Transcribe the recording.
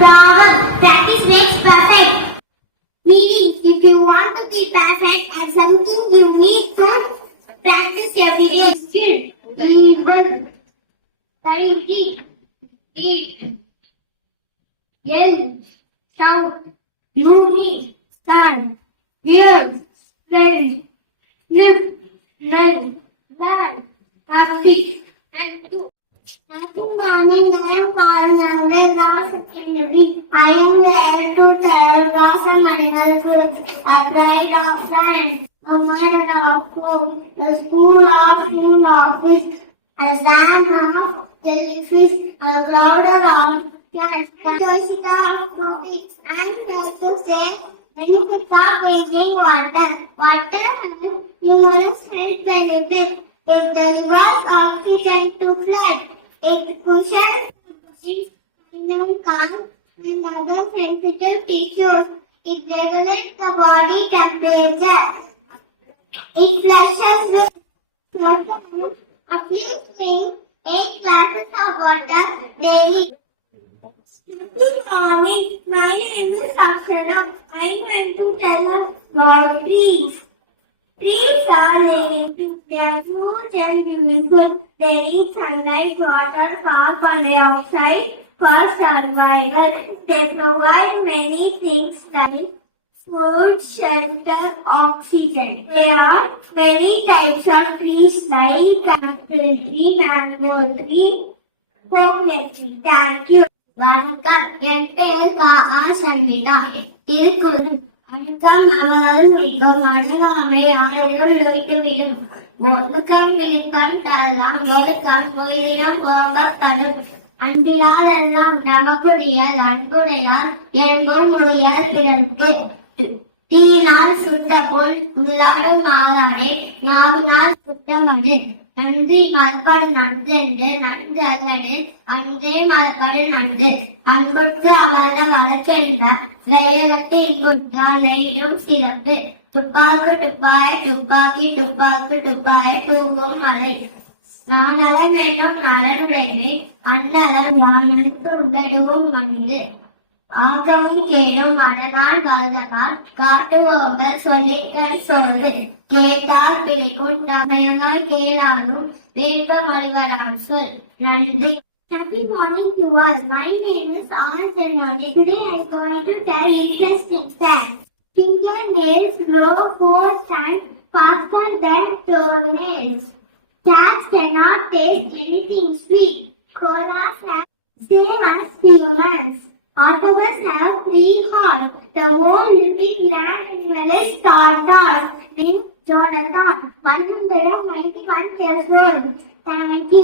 Proverb, practice makes perfect. Meaning, if you want to be perfect at something, you need to practice every day. Skill, evil, study, eat, yell, shout, movie, stand, hear, spread, live, learn, learn, happy, and do. Happy morning, I am calling Ross Secondary. I am the heir to tell Ross and Medical School, a pride of science, a mother of hope, a school of human office, a stand of jellyfish, a crowder of cats, a Yoshika of movies. I am here to say benefits of drinking water. Water has numerous health benefits. It delivers oxygen to blood. It cushions spinal calm and other sensitive tissues. It regulates the body temperature. It flushes with water. At least drink 8 glasses of water daily. Good morning. My name is Akshara. I am going to tell about trees. Trees are living. They are huge and beautiful. They need sunlight, water, carbon dioxide for survival. They provide many things like food, shelter, oxygen. There are many types of trees like apple tree, mango tree, coconut tree. Thank you. வணக்கம். என் பெயர் சங்கீதா. திருக்குறள் அழுக்கம் அமரல் மிகவும் அணுகாமை ஆணைகள் வைத்துவிடும் ஒழுக்கம் விழுக்கம் தரலாம் ஒழுக்கம் மொழியிடம் போகப்படும் அன்பிலால் எல்லாம் நமக்குரியல் அன்புடையார் என்போம் உடையார் பிறர்க்கு தீயினால் சுட்ட போல் உள்ளாடும் மாறானே நாவினால் சுட்டமடு நன்றி மலப்படு நன்று என்று நன்கு அல்லது அன்றே மலப்படு நன்று அன்புக்கு அமர்ந்த வழக்கென்ற வேகத்தில் குற்றால் நெய்யும் சிறப்பு துப்பாக்கு துப்பாய துப்பாக்கி துப்பாக்கு துப்பாய தூங்கும் மலை நானலம் என்னும் நலனுடையது அந்நலம் யானுக்கு உதவும் வந்து ஆகவும் கேடும் மனநாள் வாழ்தனால் காட்டுவோங்கள் சொல்லிகள் சொல்லு கேட்டால் பிழைக்கும் தமையனால் கேளாலும் வேண்பம் அழிவரான் சொல் நன்றி. Happy morning to all. My name is Anand. Today I am going to tell interesting facts. Fingernails grow 4 times faster than toenails. Cats cannot taste anything sweet. Koalas have same as humans. Octopus have 3 hearts. The more living land animal is tortoise. Named Jonathan, 191 years old. Thank you.